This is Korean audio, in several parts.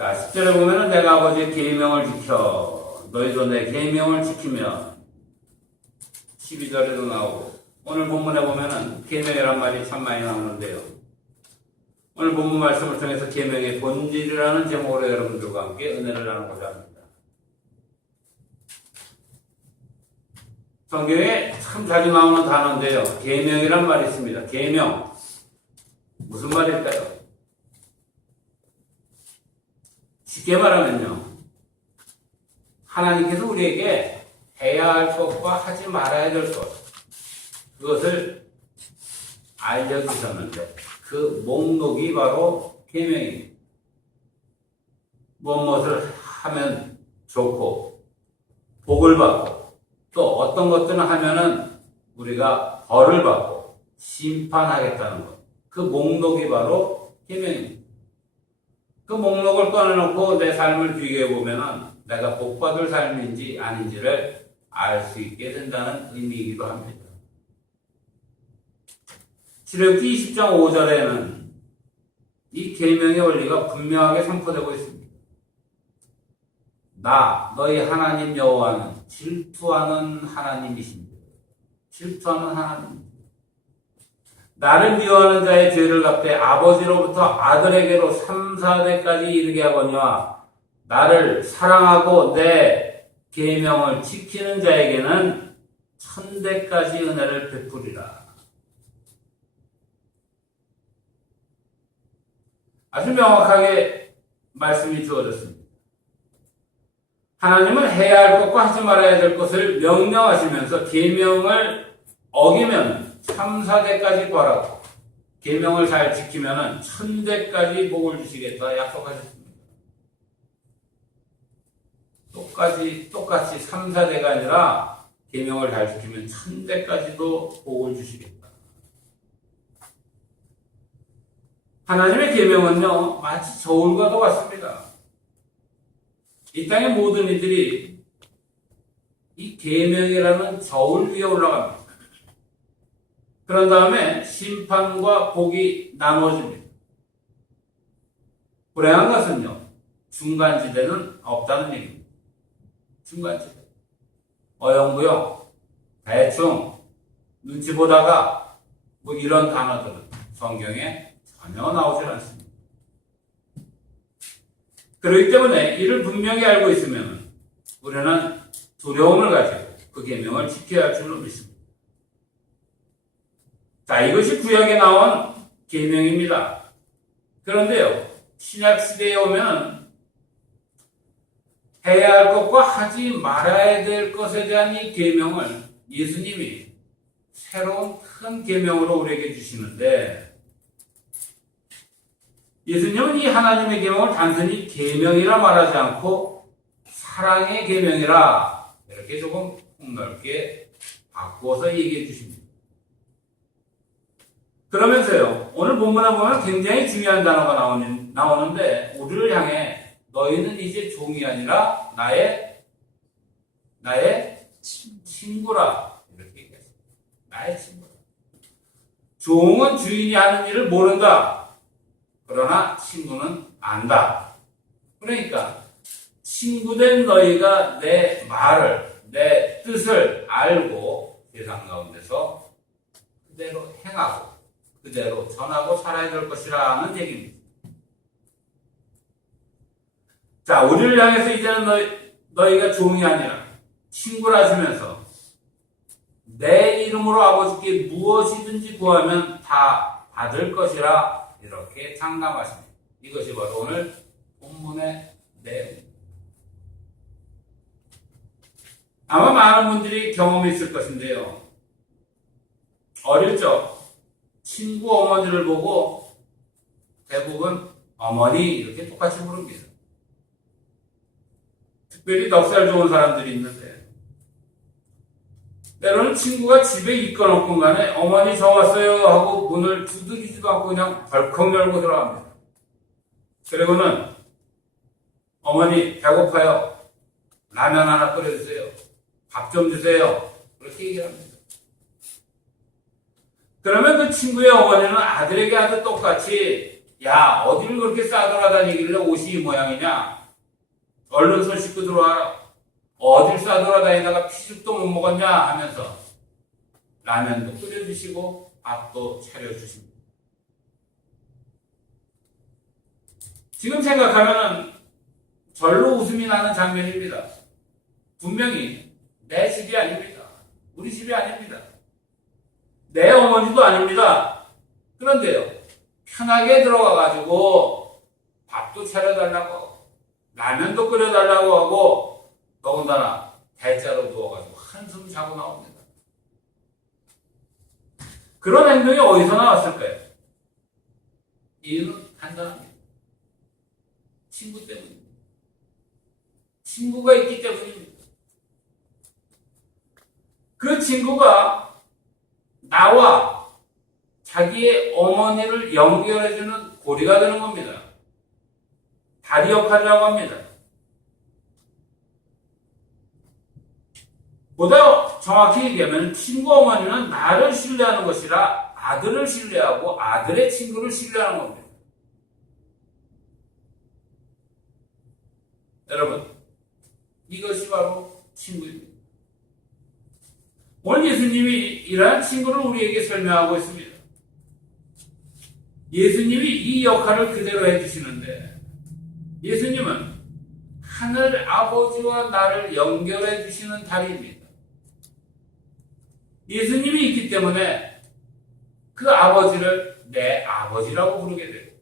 자, 10절에 보면은 내가 아버지의 계명을 지켜 너희도 내 계명을 지키면 12절에도 나오고 오늘 본문에 보면은 계명이란 말이 참 많이 나오는데요. 오늘 본문 말씀을 통해서 계명의 본질이라는 제목으로 여러분들과 함께 은혜를 나누고자 합니다. 성경에 참 자주 나오는 단어인데요. 계명이란 말이 있습니다. 계명. 무슨 말일까요? 쉽게 말하면요. 하나님께서 우리에게 해야 할 것과 하지 말아야 될 것, 그것을 알려주셨는데 그 목록이 바로 계명입니다. 무엇을 하면 좋고 복을 받고 또 어떤 것들은 하면은 우리가 벌을 받고 심판하겠다는 것. 그 목록이 바로 계명입니다. 그 목록을 꺼내놓고 내 삶을 비교해보면은 내가 복받을 삶인지 아닌지를 알 수 있게 된다는 의미이기도 합니다. 출애굽기 20장 5절에는 이 계명의 원리가 분명하게 선포되고 있습니다. 나 너희 하나님 여호와는 질투하는 하나님이십니다. 질투하는 하나님. 나를 미워하는 자의 죄를 갚되 아버지로부터 아들에게로 3, 4대까지 이르게 하거니와 나를 사랑하고 내 계명을 지키는 자에게는 1000대까지 은혜를 베푸리라. 아주 명확하게 말씀이 주어졌습니다. 하나님은 해야 할 것과 하지 말아야 될 것을 명령하시면서 계명을 어기면 3, 4대까지 벌하고 계명을 잘 지키면 1000대까지 복을 주시겠다 약속하셨습니다. 똑같이 3, 4대가 아니라 계명을 잘 지키면 1000대까지도 복을 주시겠다. 하나님의 계명은요 마치 저울과도 같습니다. 이 땅의 모든 이들이 이 계명이라는 저울 위에 올라갑니다. 그런 다음에 심판과 복이 나누어집니다. 불행한 것은요 중간지대는 없다는 얘기입니다. 중간지대. 어영부영, 대충, 눈치 보다가 뭐 이런 단어들은 성경에 전혀 나오질 않습니다. 그렇기 때문에 이를 분명히 알고 있으면 우리는 두려움을 가지고 그 계명을 지켜야 할 줄로 믿습니다. 자, 이것이 구약에 나온 계명입니다. 그런데요, 신약시대에 오면 해야 할 것과 하지 말아야 될 것에 대한 이 계명을 예수님이 새로운 큰 계명으로 우리에게 주시는데 예수님은 이 하나님의 계명을 단순히 계명이라 말하지 않고 사랑의 계명이라 이렇게 조금 폭넓게 바꾸어서 얘기해 주십니다. 그러면서요, 오늘 본문에 보면 굉장히 중요한 단어가 나오는데 우리를 향해 너희는 이제 종이 아니라 나의 친구라 이렇게 얘기했습니다. 나의 친구라. 종은 주인이 하는 일을 모른다. 그러나 친구는 안다. 그러니까 친구된 너희가 내 말을, 내 뜻을 알고 세상 가운데서 그대로 행하고 그대로 전하고 살아야 될 것이라는 얘기입니다. 자, 우리를 향해서 이제는 너희가 종이 아니라 친구라 하시면서 내 이름으로 아버지께 무엇이든지 구하면 다 받을 것이라 이렇게 장담하십니다. 이것이 바로 오늘 본문의 내용입니다. 아마 많은 분들이 경험이 있을 것인데요. 어릴 적 친구 어머니를 보고 대부분 어머니 이렇게 똑같이 부릅니다. 특별히 넉살 좋은 사람들이 있는데 때로는 친구가 집에 있건 없건 간에 어머니 저 왔어요 하고 문을 두드리지도 않고 그냥 벌컥 열고 들어갑니다. 그리고는 어머니 배고파요. 라면 하나 끓여주세요. 밥 좀 주세요. 그렇게 얘기를 합니다. 그러면 그 친구의 어머니는 아들에게 아주 똑같이 야, 어디를 그렇게 싸돌아다니길래 옷이 이 모양이냐? 얼른 손 씻고 들어와라. 어딜 싸돌아다니다가 피죽도 못 먹었냐? 하면서 라면도 끓여주시고 밥도 차려주십니다. 지금 생각하면 절로 웃음이 나는 장면입니다. 분명히 내 집이 아닙니다. 우리 집이 아닙니다. 내 어머니도 아닙니다. 그런데요, 편하게 들어가가지고 밥도 차려달라고 하고 라면도 끓여달라고 하고 더군다나 대자로 누워가지고 한숨 자고 나옵니다. 그런 행동이 어디서 나왔을까요? 이유는 간단합니다. 친구 때문입니다. 친구가 있기 때문입니다. 그 친구가 나와 자기의 어머니를 연결해주는 고리가 되는 겁니다. 다리 역할이라고 합니다. 보다 정확히 얘기하면 친구 어머니는 나를 신뢰하는 것이라 아들을 신뢰하고 아들의 친구를 신뢰하는 겁니다. 여러분, 이것이 바로 친구입니다. 오늘 예수님이 이러한 친구를 우리에게 설명하고 있습니다. 예수님이 이 역할을 그대로 해주시는데 예수님은 하늘 아버지와 나를 연결해 주시는 다리입니다. 예수님이 있기 때문에 그 아버지를 내 아버지라고 부르게 되고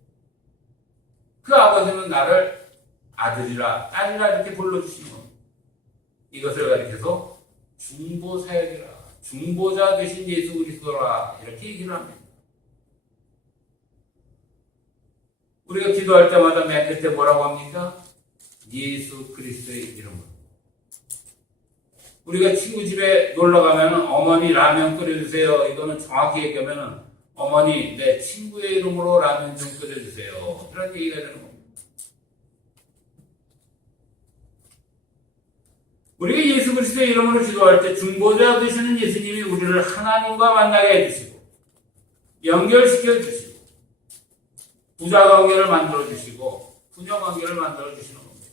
그 아버지는 나를 아들이라 딸이라 이렇게 불러주시는 겁니다. 이것을 가리켜서 중보사역이라 중보자 되신 예수 그리스도라 이렇게 얘기를 합니다. 우리가 기도할 때마다 맨 끝에 뭐라고 합니까? 예수 그리스도의 이름으로. 우리가 친구 집에 놀러 가면 어머니 라면 끓여주세요. 이거는 정확히 얘기하면 어머니 내 친구의 이름으로 라면 좀 끓여주세요. 이런 얘기가 되는 겁니다. 우리가 예수 그리스도의 이름으로 기도할 때 중보자 되시는 예수님이 우리를 하나님과 만나게 해주시고 연결시켜 주시고 부자 관계를 만들어 주시고 부녀 관계를 만들어 주시는 겁니다.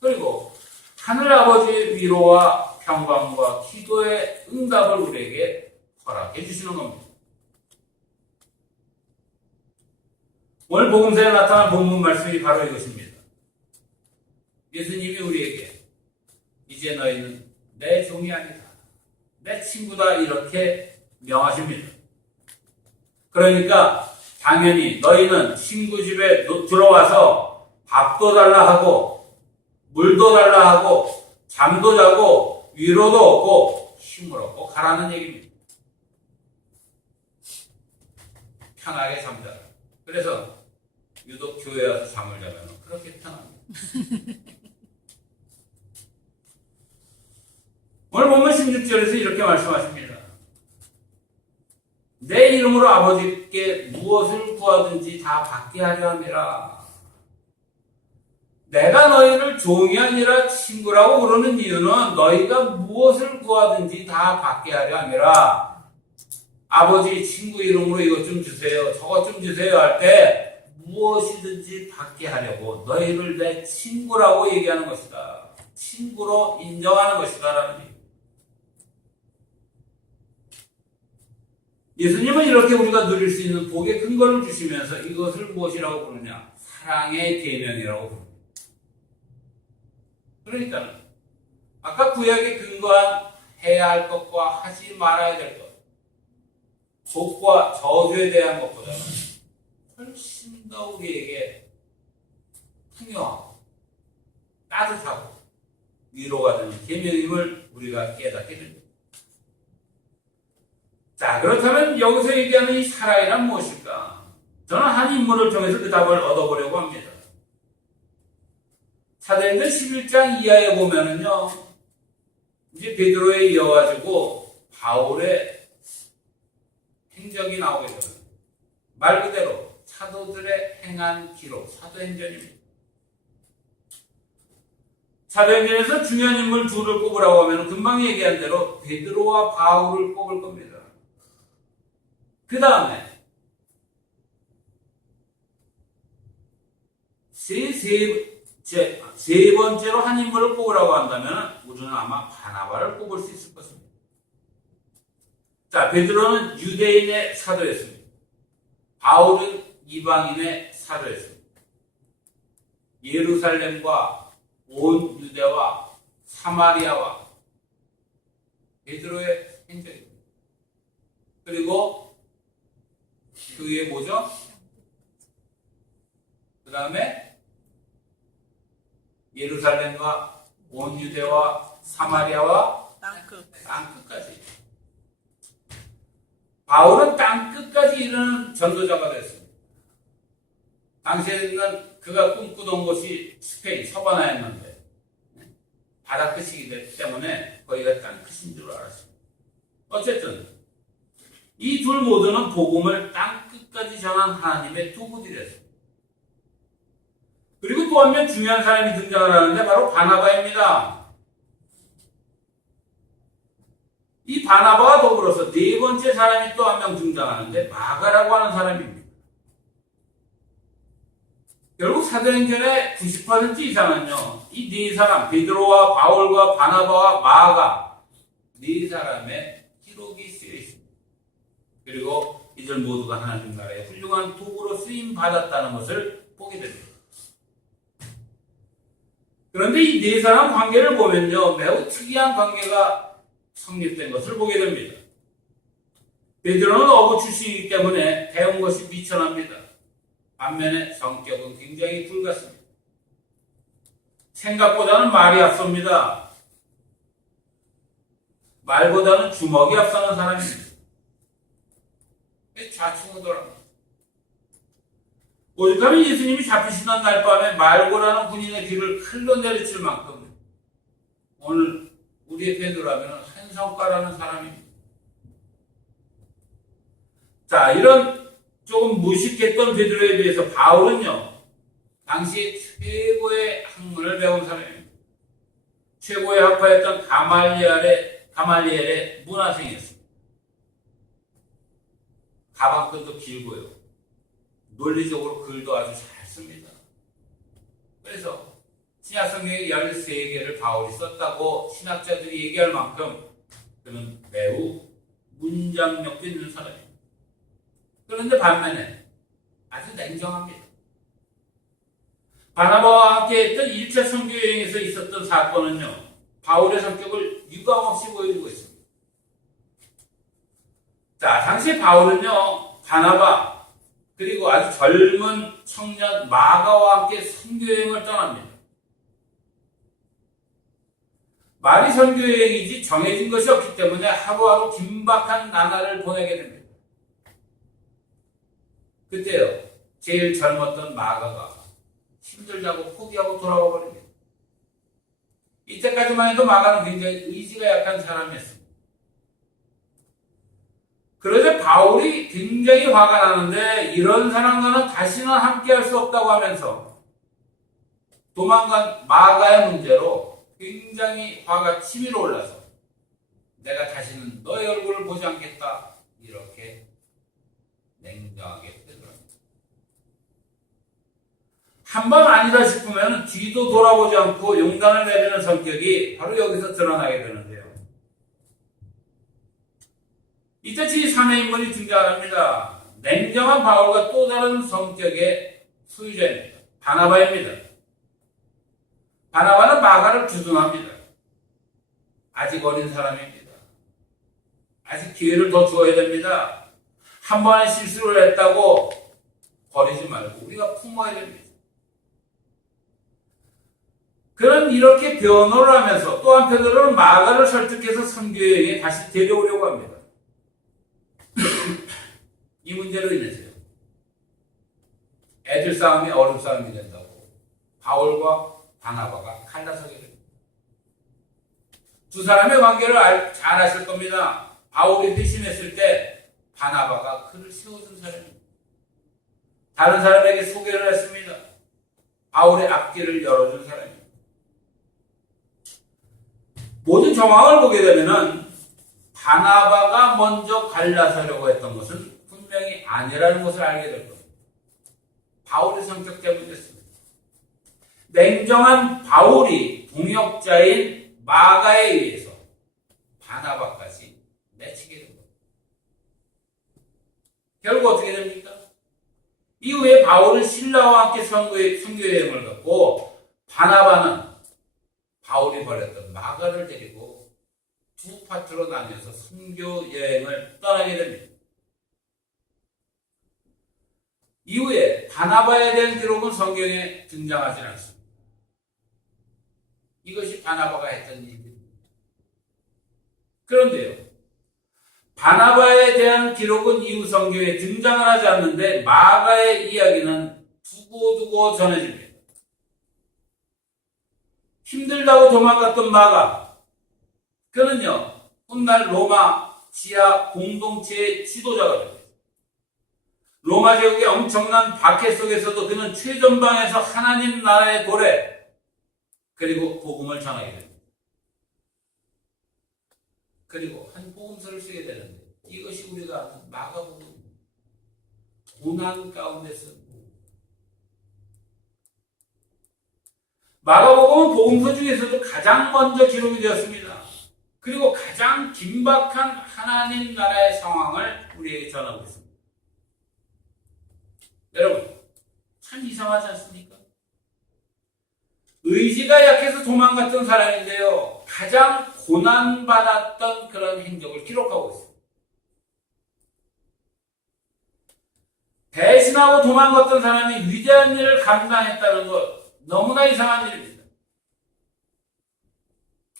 그리고 하늘 아버지의 위로와 평강과 기도의 응답을 우리에게 허락해 주시는 겁니다. 오늘 복음서에 나타난 본문 말씀이 바로 이것입니다. 예수님이 우리에게 이제 너희는 내 종이 아니다. 내 친구다 이렇게 명하십니다. 그러니까 당연히 너희는 친구 집에 들어와서 밥도 달라 하고 물도 달라 하고 잠도 자고 위로도 얻고 힘을 얻고 가라는 얘기입니다. 편하게 잠자라. 그래서 유독 교회 와서 잠을 자면 그렇게 편합니다. 오늘 본문 16절에서 이렇게 말씀하십니다. 내 이름으로 아버지께 무엇을 구하든지 다 받게 하려 함이라. 내가 너희를 종이 아니라 친구라고 부르는 이유는 너희가 무엇을 구하든지 다 받게 하려 함이라. 아버지 친구 이름으로 이것 좀 주세요. 저것 좀 주세요 할 때 무엇이든지 받게 하려고 너희를 내 친구라고 얘기하는 것이다. 친구로 인정하는 것이다 라는 얘기. 예수님은 이렇게 우리가 누릴 수 있는 복의 근거를 주시면서 이것을 무엇이라고 부르냐? 사랑의 계명이라고 부릅니다. 그러니까 아까 구약에 근거한 해야 할 것과 하지 말아야 될 것, 복과 저주에 대한 것보다는 훨씬 더 우리에게 풍요하고 따뜻하고 위로가 되는 계명임을 우리가 깨닫게 됩니다. 자, 그렇다면 여기서 얘기하는 이 사랑이란 무엇일까? 저는 한 인물을 통해서 그 답을 얻어보려고 합니다. 사도행전 11장 이하에 보면은요, 이제 베드로에 이어가지고 바울의 행적이 나오게 됩니다. 말 그대로 사도들의 행한 기록, 사도행전입니다. 사도행전에서 중요한 인물 둘을 꼽으라고 하면 금방 얘기한 대로 베드로와 바울을 꼽을 겁니다. 그 다음에 세 번째로 한 인물을 꼽으라고 한다면 우리는 아마 바나바를 꼽을 수 있을 것입니다. 자, 베드로는 유대인의 사도였습니다. 바울은 이방인의 사도였습니다. 예루살렘과 온 유대와 사마리아와 베드로의 행적입니다. 그리고 그 위에 뭐죠? 그 다음에 예루살렘과 온 유대와 사마리아와 땅끝까지. 바울은 땅끝까지 이르는 전도자가 됐습니다. 당시에는 그가 꿈꾸던 곳이 스페인 서바나였는데 바다 끝이기 때문에 거기가 땅끝인 줄 알았습니다. 어쨌든 이 둘 모두는 복음을 땅끝까지 전한 하나님의 도구들이었습니다. 그리고 또 한 명 중요한 사람이 등장을 하는데 바로 바나바입니다. 이 바나바와 더불어서 네 번째 사람이 또 한 명 등장하는데 마가라고 하는 사람입니다. 결국 사도행전의 90% 이상은요, 이 네 사람, 베드로와 바울과 바나바와 마가 네 사람의 기록이 쓰여 있습니다. 그리고 이들 모두가 하나님 나라의 훌륭한 도구로 쓰임 받았다는 것을 보게 됩니다. 그런데 이 네 사람 관계를 보면요, 매우 특이한 관계가 성립된 것을 보게 됩니다. 베드로는 어부 출신이기 때문에 배운 것이 미천합니다. 반면에 성격은 굉장히 불같습니다. 생각보다는 말이 앞섭니다. 말보다는 주먹이 앞서는 사람입니다. 좌충우돌합니다. 오죽하면 예수님이 잡히시던 날 밤에 말고라는 군인의 뒤를 칼로 내리칠 만큼 오늘 우리의 베드로라면 한성가라는 사람입니다. 자, 이런 조금 무식했던 베드로에 비해서 바울은요, 당시 최고의 학문을 배운 사람입니다. 최고의 학파였던 가말리엘의 문화생이었습니다. 가방끈도 길고요. 논리적으로 글도 아주 잘 씁니다. 그래서 신약성경의 13개를 바울이 썼다고 신학자들이 얘기할 만큼 그는 매우 문장력도 있는 사람입니다. 그런데 반면에 아주 냉정합니다. 바나바와 함께 했던 1차 선교여행에서 있었던 사건은요, 바울의 성격을 유감없이 보여주고 있습니다. 자, 당시 바울은요, 바나바 그리고 아주 젊은 청년 마가와 함께 선교여행을 떠납니다. 말이 선교여행이지 정해진 것이 없기 때문에 하루하루 긴박한 나날을 보내게 됩니다. 그때요, 제일 젊었던 마가가 힘들다고 포기하고 돌아와 버립니다. 이때까지만 해도 마가는 굉장히 의지가 약한 사람이었습니다. 그러자 바울이 굉장히 화가 나는데 이런 사람과는 다시는 함께할 수 없다고 하면서 도망간 마가의 문제로 굉장히 화가 치밀어 올라서 내가 다시는 너의 얼굴을 보지 않겠다, 이렇게 냉정하게 되더랍니다. 한 번 아니다 싶으면 뒤도 돌아보지 않고 용단을 내리는 성격이 바로 여기서 드러나게 되는데요. 이때 제3의 인물이 등장합니다. 냉정한 바울과 또 다른 성격의 소유자입니다. 바나바입니다. 바나바는 마가를 주둔합니다. 아직 어린 사람입니다. 아직 기회를 더 주어야 됩니다. 한 번의 실수를 했다고 버리지 말고 우리가 품어야 됩니다. 그런 이렇게 변호를 하면서 또 한편으로는 마가를 설득해서 선교여행에 다시 데려오려고 합니다. 이 문제로 인해서요, 애들 싸움이 어른 싸움이 된다고 바울과 바나바가 갈라서게 됩니다. 두 사람의 관계를 잘 아실 겁니다. 바울이 회심했을 때 바나바가 그를 세워준 사람입니다. 다른 사람에게 소개를 했습니다. 바울의 앞길을 열어준 사람입니다. 모든 정황을 보게 되면은 바나바가 먼저 갈라서려고 했던 것은 분명히 아니라는 것을 알게 될 겁니다. 바울의 성격 때문이었습니다. 냉정한 바울이 동역자인 마가에 의해서 바나바까지 맺히게 된 겁니다. 결국 어떻게 됩니까? 이후에 바울은 신라와 함께 선교 여행을 갔고 바나바는 바울이 보냈던 마가를 데리고 두 파트로 나뉘어서 선교 여행을 떠나게 됩니다. 이후에 바나바에 대한 기록은 성경에 등장하지 않습니다. 이것이 바나바가 했던 일입니다. 그런데요, 바나바에 대한 기록은 이후 성경에 등장을 하지 않는데 마가의 이야기는 두고두고 전해집니다. 힘들다고 도망갔던 마가, 그는요 훗날 로마 지하 공동체의 지도자가 됩니다. 로마 제국의 엄청난 박해 속에서도 그는 최전방에서 하나님 나라의 도래 그리고 복음을 전하게 됩니다. 그리고 한 복음서를 쓰게 되는데 이것이 우리가 아는 마가복음입니다. 고난 가운데서 마가복음은 복음서 중에서도 가장 먼저 기록이 되었습니다. 그리고 가장 긴박한 하나님 나라의 상황을 우리에게 전하고 있습니다. 여러분, 참 이상하지 않습니까? 의지가 약해서 도망갔던 사람인데요, 가장 고난받았던 그런 행적을 기록하고 있습니다. 배신하고 도망갔던 사람이 위대한 일을 감당했다는 것, 너무나 이상한 일입니다.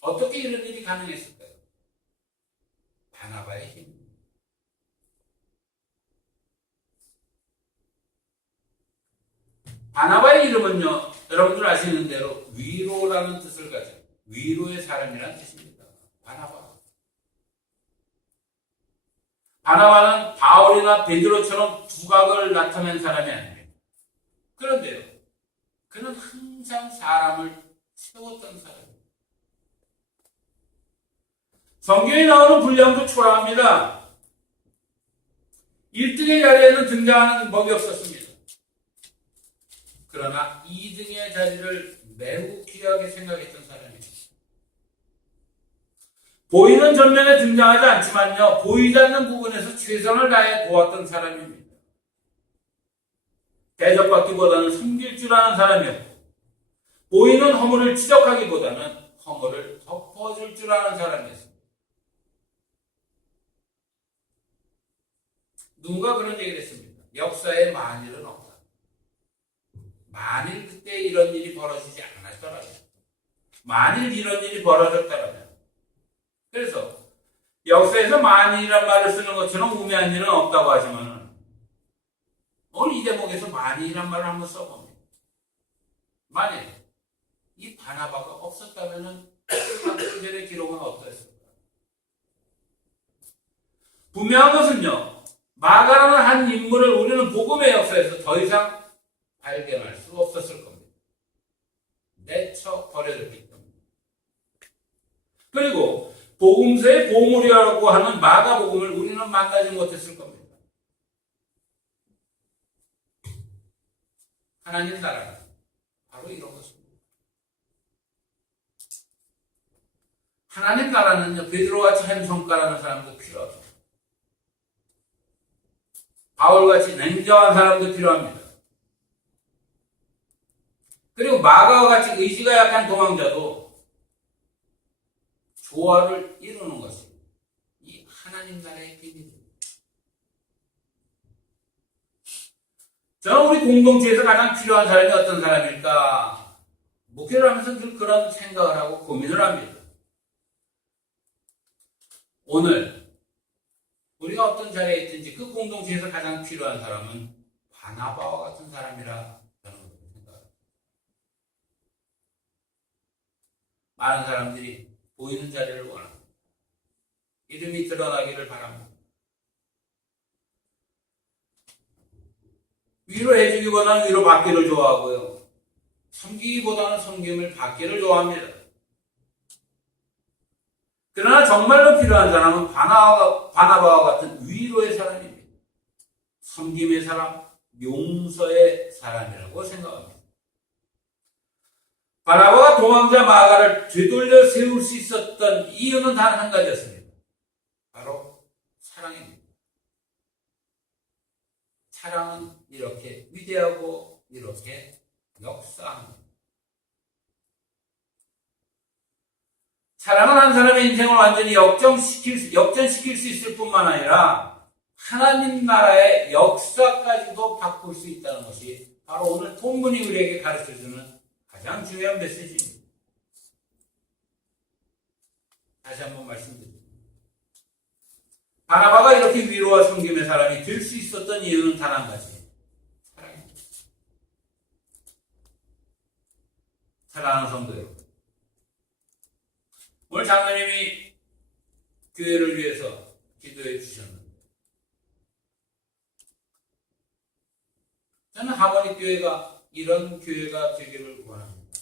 어떻게 이런 일이 가능했을까요? 바나바의 힘. 바나바의 이름은요, 여러분들 아시는 대로 위로라는 뜻을 가진 위로의 사람이라는 뜻입니다. 바나바. 바나바는 바울이나 베드로처럼 두각을 나타낸 사람이 아닙니다. 그런데요, 그는 항상 사람을 세웠던 사람입니다. 성경에 나오는 분량도 초라합니다. 1등의 자리에는 등장하는 법이 없었습니다. 그러나 2등의 자리를 매우 귀하게 생각했던 사람입니다. 보이는 전면에 등장하지 않지만요, 보이지 않는 부분에서 최선을 다해 도왔던 사람입니다. 대접받기보다는 섬길 줄 아는 사람이었고, 보이는 허물을 지적하기보다는 허물을 덮어줄 줄 아는 사람이었습니다. 누가 그런 얘기를 했습니다. 역사에 만일은 없다. 만일 그때 이런 일이 벌어지지 않았더라면, 만일 이런 일이 벌어졌더라면, 그래서 역사에서 만일이란 말을 쓰는 것처럼 우매한 일은 없다고 하지만 오늘 이 대목에서 만일이란 말을 한번 써봅니다. 만일 이 바나바가 없었다면 사도행전의 기록은 어떠했을까? 분명한 것은요, 마가라는 한 인물을 우리는 복음의 역사에서 더 이상 발견할 수 없었을 겁니다. 내쳐 버려졌기 때문에. 그리고 복음서의 보물이라고 하는 마가복음을 우리는 만나지 못했을 겁니다. 하나님 나라는 바로 이런 것입니다. 하나님 나라는요, 베드로같이 한 성과라는 사람도 필요하죠. 바울같이 냉정한 사람도 필요합니다. 그리고 마가와 같이 의지가 약한 도망자도 조화를 이루는 것이 이 하나님 나라의 비밀입니다. 저는 우리 공동체에서 가장 필요한 사람이 어떤 사람일까? 목회를 하면서 늘 그런 생각을 하고 고민을 합니다. 오늘 우리가 어떤 자리에 있든지 그 공동체에서 가장 필요한 사람은 바나바와 같은 사람이라 저는 생각합니다. 많은 사람들이 보이는 자리를 원합니다. 이름이 드러나기를 바랍니다. 위로해주기보다는 위로받기를 좋아하고요, 섬기기보다는 섬김을 받기를 좋아합니다. 그러나 정말로 필요한 사람은 바나바와 같은 위로의 사람입니다. 섬김의 사람, 용서의 사람이라고 생각합니다. 바나바가 도망자 마가를 되돌려 세울 수 있었던 이유는 단 한 가지였습니다. 바로 사랑입니다. 사랑은 이렇게 위대하고 이렇게 역사합니다. 사랑은 한 사람의 인생을 완전히 역전시킬 수 있을 뿐만 아니라 하나님 나라의 역사까지도 바꿀 수 있다는 것이 바로 오늘 본문이 우리에게 가르쳐주는 가장 중요한 메시지입니다. 다시 한번 말씀드립니다. 바나바가 이렇게 위로와 섬김의 사람이 될 수 있었던 이유는 단 한 가지. 사랑입니다. 사랑하는 성도 여러분. 오늘 장로님이 교회를 위해서 기도해 주셨는데 저는 하모닉 교회가 이런 교회가 되기를 원합니다.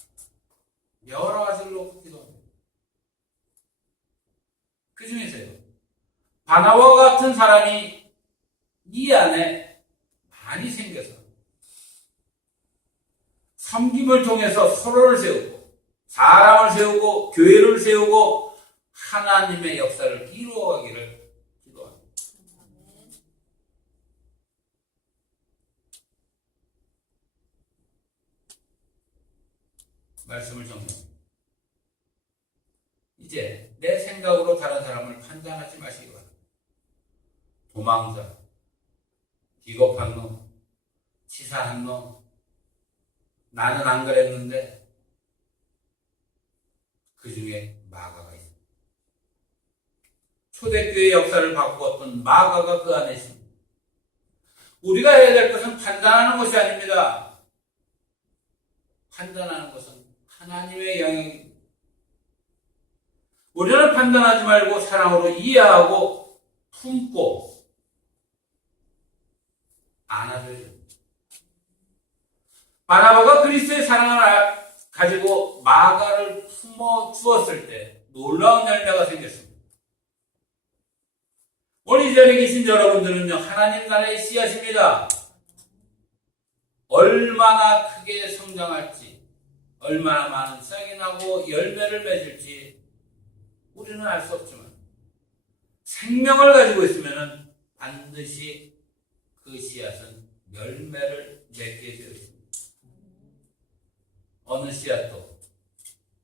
여러 가지를 놓고 기도합니다. 그 중에서요. 바나바와 같은 사람이 이 안에 많이 생겨서 섬김을 통해서 서로를 세우고 사람을 세우고 교회를 세우고 하나님의 역사를 이루어가기를 기도합니다. 말씀을 정리합니다. 이제 내 생각으로 다른 사람을 판단하지 마시기 바랍니다. 도망자, 비겁한 놈, 치사한 놈, 나는 안 그랬는데 그 중에 마가가 있습니다. 초대교회의 역사를 바꾸었던 마가가 그 안에 있습니다. 우리가 해야 될 것은 판단하는 것이 아닙니다. 판단하는 것은 하나님의 영역입니다. 우리는 판단하지 말고 사랑으로 이해하고 품고 안아줘야 됩니다. 바나바가 그리스도의 사랑을 가지고 마가를 품어 주었을 때 놀라운 열매가 생겼습니다. 오늘 이 자리에 계신 여러분들은요, 하나님 나라의 씨앗입니다. 얼마나 크게 성장할지, 얼마나 많은 싹이 나고 열매를 맺을지 우리는 알 수 없지만 생명을 가지고 있으면 반드시 그 씨앗은 열매를 맺게 되어 있습니다. 어느 씨앗도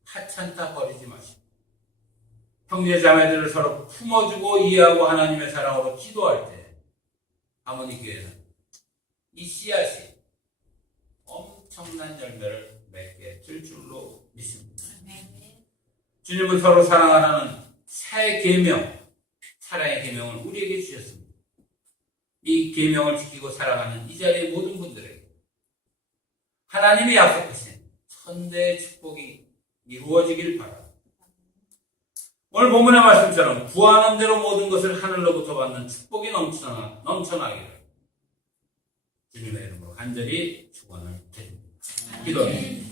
하찮다 버리지 마시고 형제 자매들을 서로 품어주고 이해하고 하나님의 사랑으로 기도할 때 하모닉 교회는 이 씨앗이 엄청난 열매를 맺게 될 줄로 믿습니다. 주님은 서로 사랑하라는 새 계명, 사랑의 계명을 우리에게 주셨습니다. 이 계명을 지키고 살아가는 이 자리의 모든 분들에게 하나님이 약속하신 천대의 축복이 이루어지길 바랍니다. 오늘 본문의 말씀처럼 구하는 대로 모든 것을 하늘로부터 받는 축복이 넘쳐나기를 주님의 이름으로 간절히 축원을 드립니다. 기도합니다.